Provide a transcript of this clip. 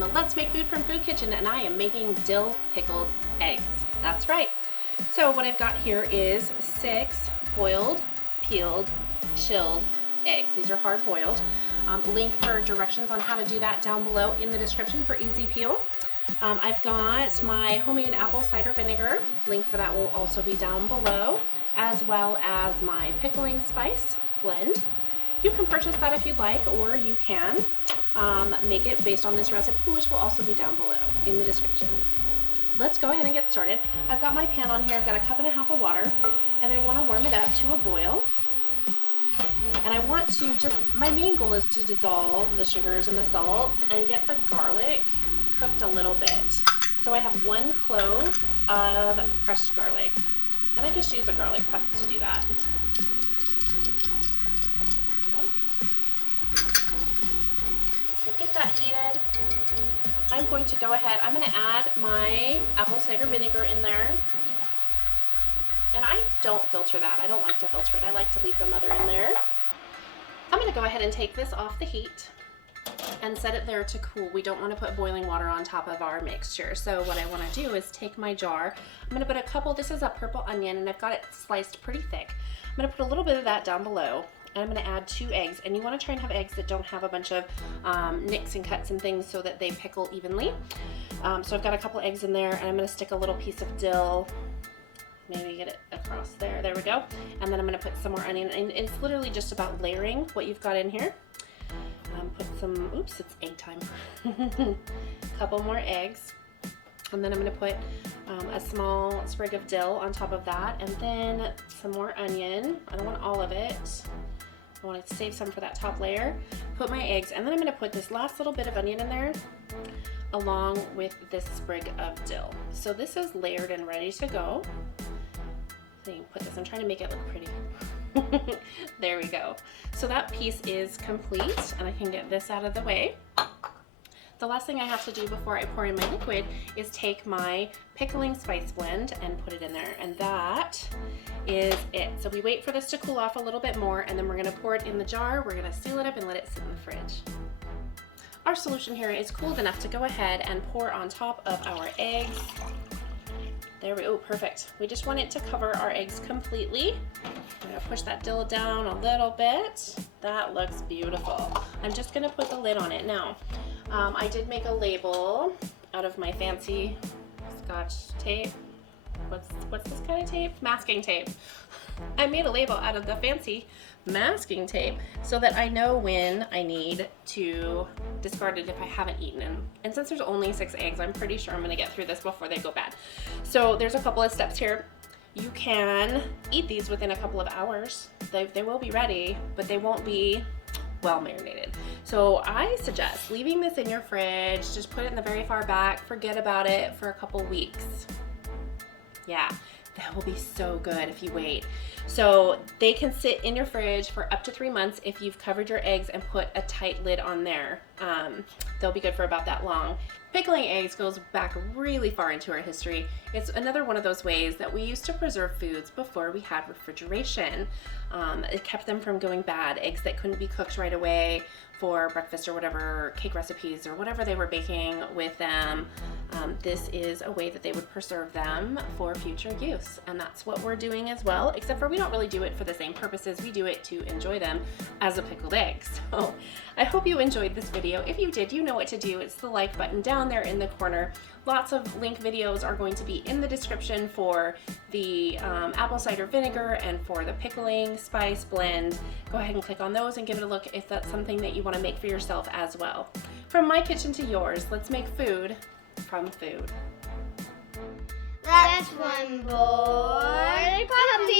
in the Let's Make Food from Food Kitchen, and I am making dill pickled eggs. That's right. So what I've got here is 6 boiled, peeled, chilled eggs. These are hard boiled. Link for directions on how to do that down below in the description for easy peel. I've got my homemade apple cider vinegar. Link for that will also be down below, as well as my pickling spice blend. You can purchase that if you'd like, or you can make it based on this recipe, which will also be down below in the description. Let's go ahead and get started. I've got my pan on here. I've got a 1.5 cups of water, and I want to warm it up to a boil. And I want to my main goal is to dissolve the sugars and the salts and get the garlic cooked a little bit. So I have 1 clove of crushed garlic, and I just use a garlic press to do that. So get that heated. I'm going to go ahead, I'm going to add my apple cider vinegar in there. And I don't filter that. I don't like to filter it. I like to leave the mother in there. I'm going to go ahead and take this off the heat and set it there to cool. We don't want to put boiling water on top of our mixture. So what I want to do is take my jar. I'm going to put a couple, this is a purple onion, and I've got it sliced pretty thick. I'm going to put a little bit of that down below. And I'm going to add 2 eggs, and you want to try and have eggs that don't have a bunch of nicks and cuts and things so that they pickle evenly. So I've got a couple eggs in there, and I'm going to stick a little piece of dill, maybe get it across there. There we go. And then I'm going to put some more onion, and it's literally just about layering what you've got in here. Put some, oops, it's egg time. Couple more eggs, and then I'm going to put a small sprig of dill on top of that, and then some more onion. I don't want all of it. I want to save some for that top layer. Put my eggs, and then I'm going to put this last little bit of onion in there along with this sprig of dill. So this is layered and ready to go. So you can put this, I'm trying to make it look pretty. There we go. So that piece is complete, and I can get this out of the way. The last thing I have to do before I pour in my liquid is take my pickling spice blend and put it in there, and that is it. So we wait for this to cool off a little bit more, and then we're gonna pour it in the jar. We're gonna seal it up and let it sit in the fridge. Our solution here is cooled enough to go ahead and pour on top of our eggs. There we go, perfect. We just want it to cover our eggs completely. I'm gonna push that dill down a little bit. That looks beautiful. I'm just gonna put the lid on it now. I did make a label out of my fancy Scotch tape. What's this kind of tape? Masking tape. I made a label out of the fancy masking tape so that I know when I need to discard it if I haven't eaten them. And since there's only 6 eggs, I'm pretty sure I'm gonna get through this before they go bad. So there's a couple of steps here. You can eat these within a couple of hours. They will be ready, but they won't be well marinated. So I suggest leaving this in your fridge, just put it in the very far back, forget about it for a couple weeks. Yeah, that will be so good if you wait. So they can sit in your fridge for up to 3 months if you've covered your eggs and put a tight lid on there. They'll be good for about that long. Pickling eggs goes back really far into our history. It's another one of those ways that we used to preserve foods before we had refrigeration. It kept them from going bad. Eggs that couldn't be cooked right away for breakfast or whatever, cake recipes or whatever they were baking with them. This is a way that they would preserve them for future use. And that's what we're doing as well, except for we don't really do it for the same purposes. We do it to enjoy them as a pickled egg. So I hope you enjoyed this video. If you did, you know what to do. It's the like button down there in the corner. Lots of link videos are going to be in the description for the apple cider vinegar and for the pickling spice blend. Go ahead and click on those and give it a look if that's something that you want to make for yourself as well. From my kitchen to yours, let's make food from food. That's one boy puppy.